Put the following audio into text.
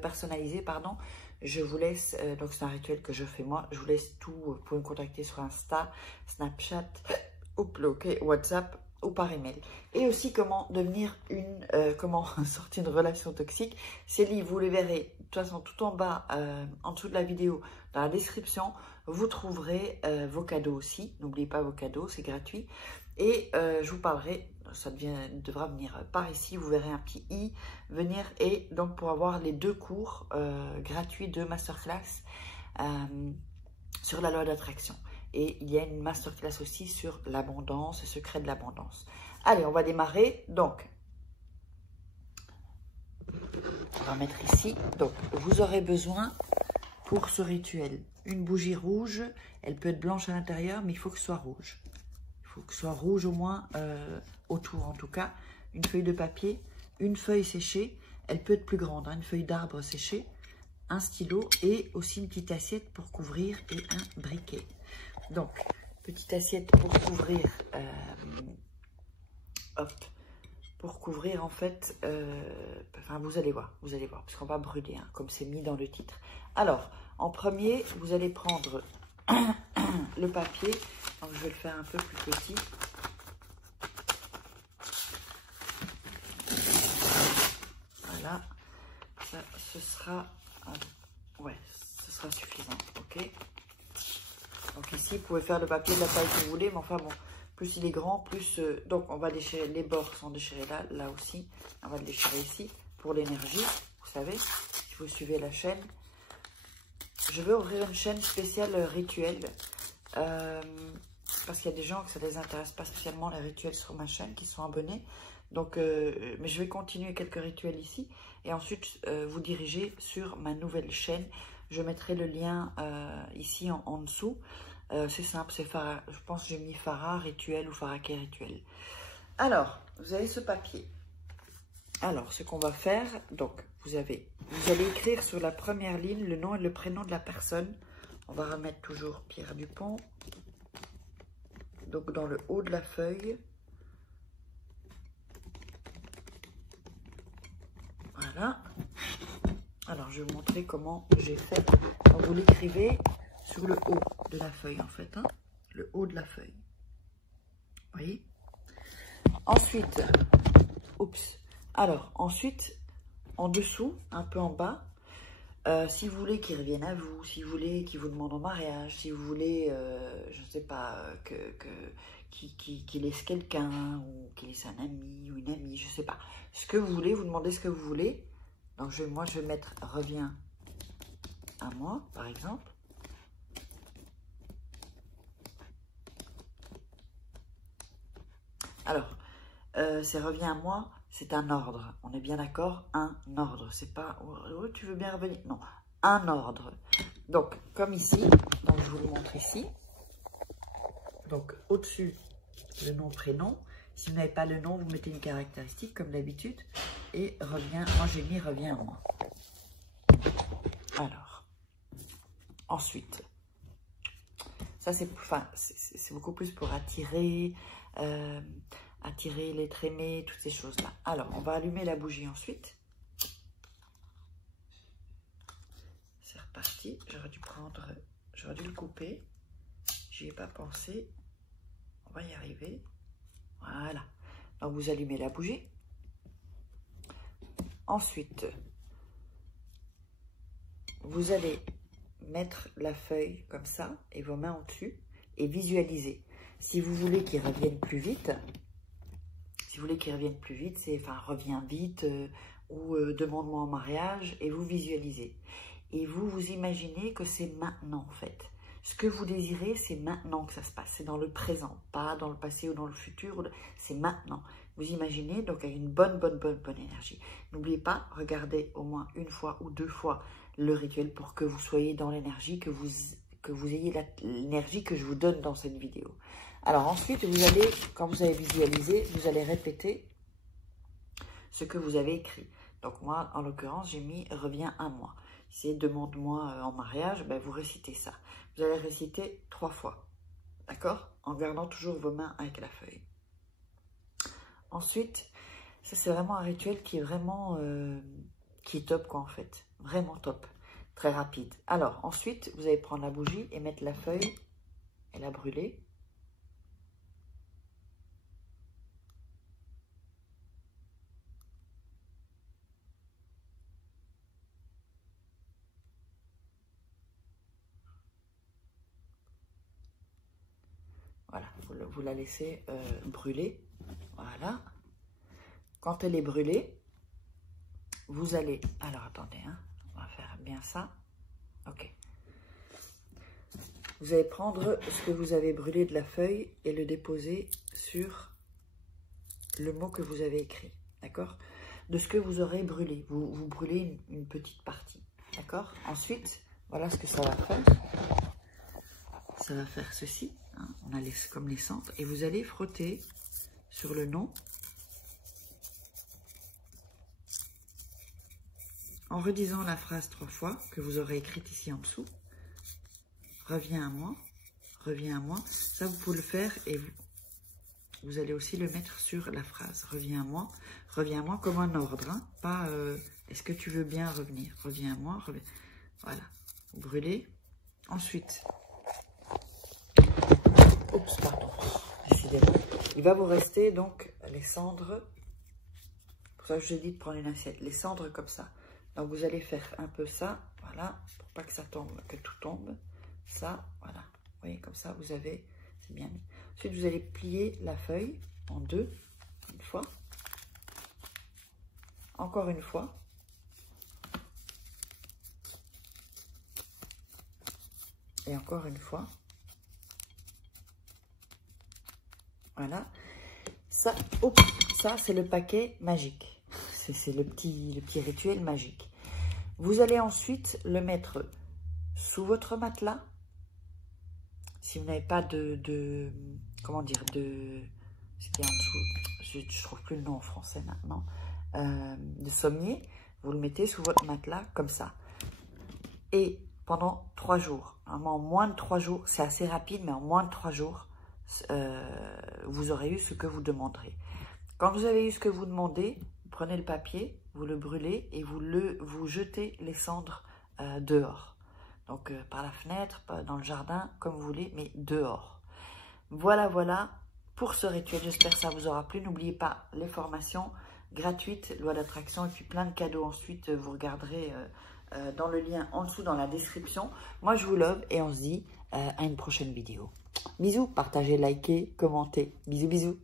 personnalisé, pardon, je vous laisse, donc c'est un rituel que je fais moi, je vous laisse tout, vous pouvez me contacter sur Insta, Snapchat, WhatsApp ou par email. Et aussi comment devenir comment sortir une relation toxique. Ces livres, vous les verrez de toute façon tout en bas, en dessous de la vidéo, dans la description, vous trouverez vos cadeaux aussi. N'oubliez pas vos cadeaux, c'est gratuit. Et je vous parlerai, ça devra venir par ici, vous verrez un petit i, venir, et donc pour avoir les 2 cours gratuits de masterclass sur la loi d'attraction. Et il y a une masterclass aussi sur l'abondance, le secret de l'abondance. Allez, on va démarrer. Donc, on va mettre ici. Donc, vous aurez besoin pour ce rituel une bougie rouge. Elle peut être blanche à l'intérieur, mais il faut que ce soit rouge. Il faut que ce soit rouge au moins autour, en tout cas. Une feuille de papier, une feuille séchée. Elle peut être plus grande, hein, une feuille d'arbre séchée, un stylo et aussi une petite assiette pour couvrir et un briquet. Donc, petite assiette pour couvrir, pour couvrir en fait, enfin vous allez voir, parce qu'on va brûler, hein, comme c'est mis dans le titre. Alors, en premier, vous allez prendre le papier, donc je vais le faire un peu plus petit. Voilà, ça, ce sera, ouais, ce sera suffisant, ok. Donc ici, vous pouvez faire le papier de la taille que vous voulez, mais enfin bon, plus il est grand, plus... donc on va déchirer, les bords sont déchirés là, là aussi. On va le déchirer ici pour l'énergie, vous savez, si vous suivez la chaîne. Je vais ouvrir une chaîne spéciale rituel, parce qu'il y a des gens que ça ne les intéresse pas spécialement les rituels sur ma chaîne, qui sont abonnés. Donc, mais je vais continuer quelques rituels ici, et ensuite vous diriger sur ma nouvelle chaîne. Je mettrai le lien ici en dessous. C'est simple, c'est Farah. Je pense que j'ai mis Farah rituel ou Farake rituel. Alors, vous avez ce papier. Alors, ce qu'on va faire, donc, vous allez écrire sur la première ligne le nom et le prénom de la personne. On va remettre toujours Pierre Dupont. Donc, dans le haut de la feuille. Voilà. Alors, je vais vous montrer comment j'ai fait. Donc, vous l'écrivez sur le haut de la feuille, en fait. Hein, le haut de la feuille. Vous voyez? Ensuite, oups. Alors, ensuite, en dessous, un peu en bas, si vous voulez qu'il revienne à vous, si vous voulez qu'il vous demande en mariage, si vous voulez, je ne sais pas, qu'il laisse quelqu'un, ou qu'il laisse un ami ou une amie, je ne sais pas. Ce que vous voulez, vous demandez ce que vous voulez. Donc, moi, je vais mettre « Reviens à moi », par exemple. Alors, c'est « Reviens à moi », c'est un ordre. On est bien d'accord? Un ordre. C'est pas « Oh, tu veux bien revenir ?» Non, un ordre. Donc, comme ici, donc je vous le montre ici. Donc, au-dessus, le nom, prénom. Si vous n'avez pas le nom, vous mettez une caractéristique, comme d'habitude. Et reviens, moi j'ai mis « Reviens à moi ». Alors, ensuite, ça c'est beaucoup plus pour attirer, attirer l'être aimé, toutes ces choses-là. Alors, on va allumer la bougie ensuite. C'est reparti. J'aurais dû le couper. J'y ai pas pensé. On va y arriver. Voilà. Donc, vous allumez la bougie. Ensuite, vous allez mettre la feuille comme ça et vos mains au-dessus et visualiser. Si vous voulez qu'il revienne plus vite, c'est enfin reviens vite ou demande-moi en mariage et vous visualisez. Et vous imaginez que c'est maintenant en fait. Ce que vous désirez, c'est maintenant que ça se passe. C'est dans le présent, pas dans le passé ou dans le futur. C'est maintenant. Vous imaginez, donc avec une bonne énergie. N'oubliez pas, regardez au moins une fois ou 2 fois le rituel pour que vous soyez dans l'énergie, que vous ayez l'énergie que je vous donne dans cette vidéo. Alors ensuite, vous allez, quand vous avez visualisé, vous allez répéter ce que vous avez écrit. Donc moi, en l'occurrence, j'ai mis « Reviens à moi ». C'est « Demande-moi en mariage », ben, vous récitez ça. Vous allez réciter 3 fois, d'accord? En gardant toujours vos mains avec la feuille. Ensuite, ça c'est vraiment un rituel qui est vraiment qui est top quoi en fait. Vraiment top. Très rapide. Alors, ensuite, vous allez prendre la bougie et mettre la feuille et la brûler. Voilà, vous la laissez brûler. Voilà. Quand elle est brûlée, vous allez... Alors, attendez, hein, on va faire bien ça. Ok. Vous allez prendre ce que vous avez brûlé de la feuille et le déposer sur le mot que vous avez écrit. D'accord? De ce que vous aurez brûlé. Vous brûlez une petite partie. D'accord? Ensuite, voilà ce que ça va faire. Ça va faire ceci. Hein, on a comme les centres. Et vous allez frotter sur le nom. En redisant la phrase 3 fois que vous aurez écrite ici en dessous. Reviens à moi. Reviens à moi. Ça, vous pouvez le faire et vous allez aussi le mettre sur la phrase. Reviens à moi comme un ordre. Hein, pas est-ce que tu veux bien revenir? Reviens à moi. Voilà. Vous brûlez. Ensuite. Oups, pardon. Décidément. Il va vous rester donc les cendres. Pour ça, je vous ai dit de prendre une assiette. Les cendres comme ça. Donc, vous allez faire un peu ça. Voilà. Pour pas que ça tombe, que tout tombe. Ça, voilà. Vous voyez, comme ça, vous avez... C'est bien mis. Ensuite, vous allez plier la feuille en deux. Une fois. Encore une fois. Et encore une fois. Voilà. Ça, ça c'est le paquet magique. C'est le petit rituel magique. Vous allez ensuite le mettre sous votre matelas. Si vous n'avez pas comment dire, ce qui est en dessous, je trouve plus le nom en français maintenant, de sommier, vous le mettez sous votre matelas comme ça. Et pendant 3 jours, en moins de 3 jours, c'est assez rapide, mais en moins de 3 jours, vous aurez eu ce que vous demanderez. Quand vous avez eu ce que vous demandez, vous prenez le papier, vous le brûlez et vous jetez les cendres dehors. Donc, par la fenêtre, dans le jardin, comme vous voulez, mais dehors. Voilà, voilà pour ce rituel. J'espère que ça vous aura plu. N'oubliez pas les formations gratuites, loi d'attraction, et puis plein de cadeaux ensuite. Vous regarderez dans le lien en dessous, dans la description. Moi, je vous love et on se dit à une prochaine vidéo. Bisous, partagez, likez, commentez. Bisous, bisous.